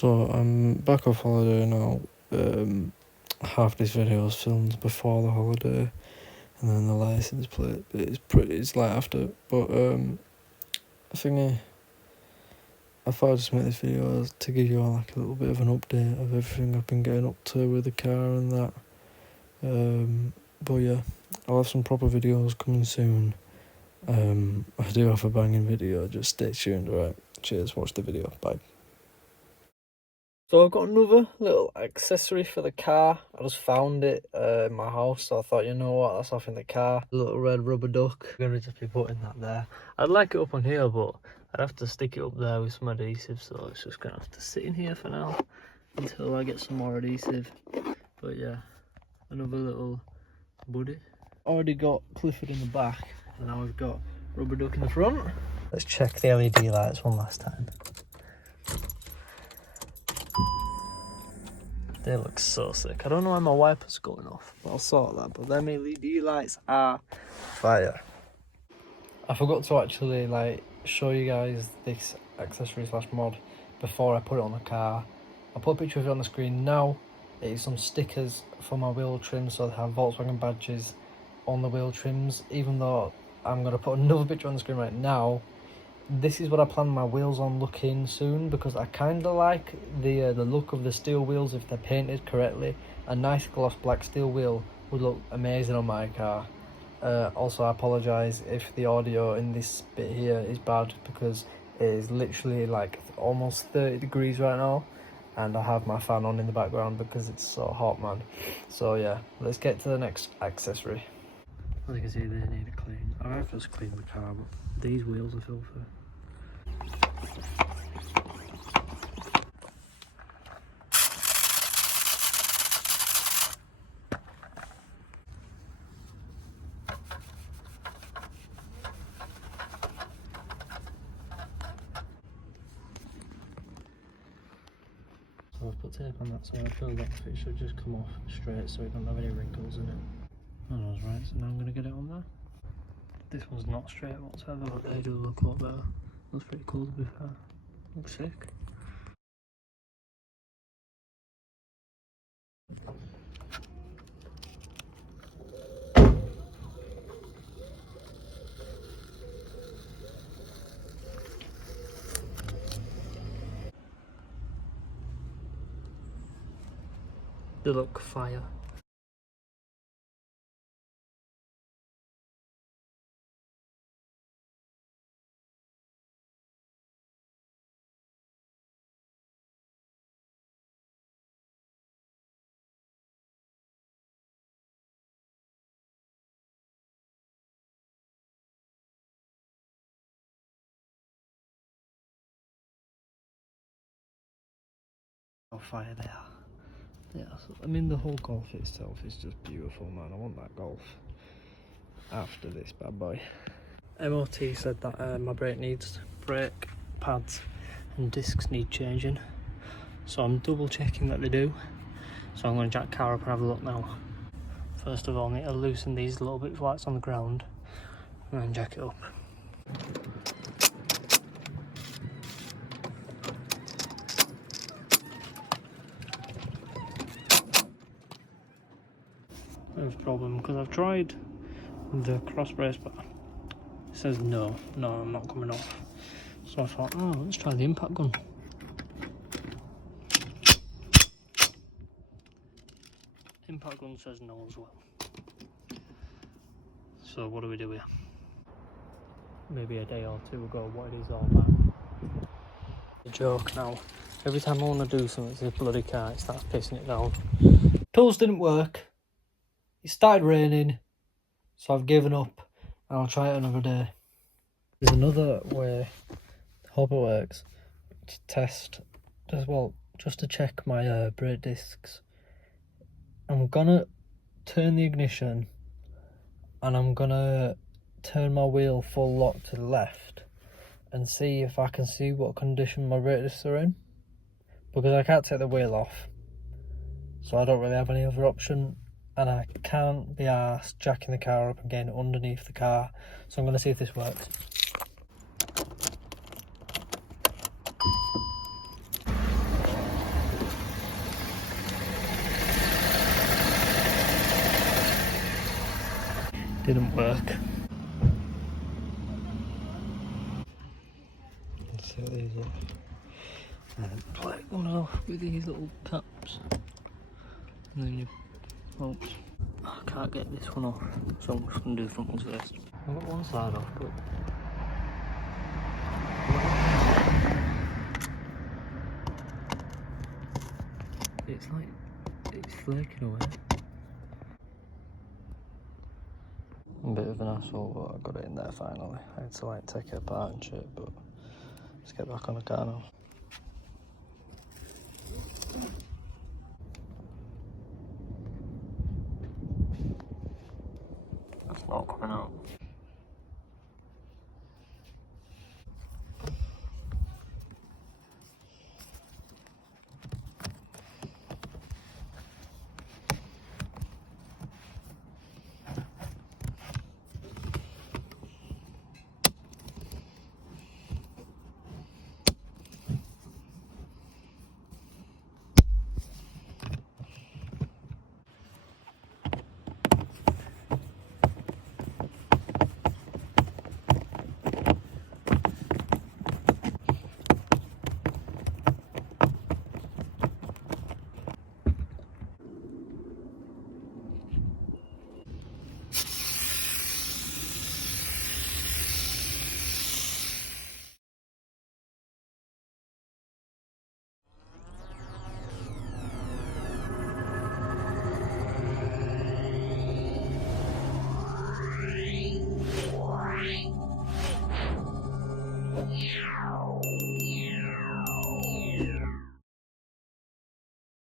So I'm back off holiday now. Half this video was filmed before the holiday, and then the license plate. But it's like after. But I thought I'd just make this video to give you all like a little bit of an update of everything I've been getting up to with the car and that. But yeah, I'll have some proper videos coming soon. I do have a banging video. Just stay tuned. Alright. Cheers. Watch the video. Bye. So I've got another little accessory for the car. I just found it in my house, so I thought, you know what, that's off in the car. A little red rubber duck. I'm going to just be putting that there. I'd like it up on here, but I'd have to stick it up there with some adhesive, so it's just going to have to sit in here for now until I get some more adhesive. But yeah, another little buddy. Already got Clifford in the back, and now we've got rubber duck in the front. Let's check the LED lights one last time. They look so sick. I don't know why my wiper's going off, but I'll sort that. But them LED lights are fire. I forgot to actually show you guys this accessory / mod before I put it on the car. I'll put a picture of it on the screen now. It is some stickers for my wheel trim, so they have Volkswagen badges on the wheel trims. Even though I'm going to put another picture on the screen right now, this is what I plan my wheels on looking soon, because I kind of like the look of the steel wheels if they're painted correctly. A nice gloss black steel wheel would look amazing on my car. Also, I apologise if the audio in this bit here is bad, because it is literally like almost 30 degrees right now, and I have my fan on in the background because it's so hot, man. So yeah, let's get to the next accessory. As you can see, they need a clean. I've just cleaned the car, but these wheels are filthy. So I've put tape on that, so I feel like it should just come off straight so it don't have any wrinkles in it. And I was right, so now I'm going to get it on there. This one's not straight whatsoever, but they do look a lot better. Looks pretty cool to be fair. Looks sick. They look fire. How fire they are. Yeah, so, I mean the whole Golf itself is just beautiful, man. I want that Golf after this bad boy. MOT said that my brake pads and discs need changing, so I'm double checking that they do. So I'm going to jack the car up and have a look now. First of all, I need to loosen these a little bit while it's on the ground, and then jack it up. There's a problem, because I've tried the cross brace, but it says no, I'm not coming off. So I thought, oh, let's try the impact gun. Impact gun says no as well. So what do we do here? Maybe a day or two ago, what it is all that. A joke now. Every time I want to do something to this bloody car, it starts pissing it down. Tools didn't work. It started raining, so I've given up, and I'll try it another day. There's another way, hope it works, to test, just to check my brake discs. I'm gonna turn the ignition, and I'm gonna turn my wheel full lock to the left, and see if I can see what condition my brake discs are in. Because I can't take the wheel off, so I don't really have any other option. And I can't be arsed jacking the car up and getting it underneath the car. So I'm going to see if this works. didn't work. Let's take these off. And plate one off with these little caps. And then you, oops, I can't get this one off, so I'm just going to do the front ones first. I've got one side off, but it's like, it's flaking away. I'm a bit of an asshole, but I got it in there finally. I had to like take it apart and shit, but let's get back on the car now. That's not coming out. Yeah.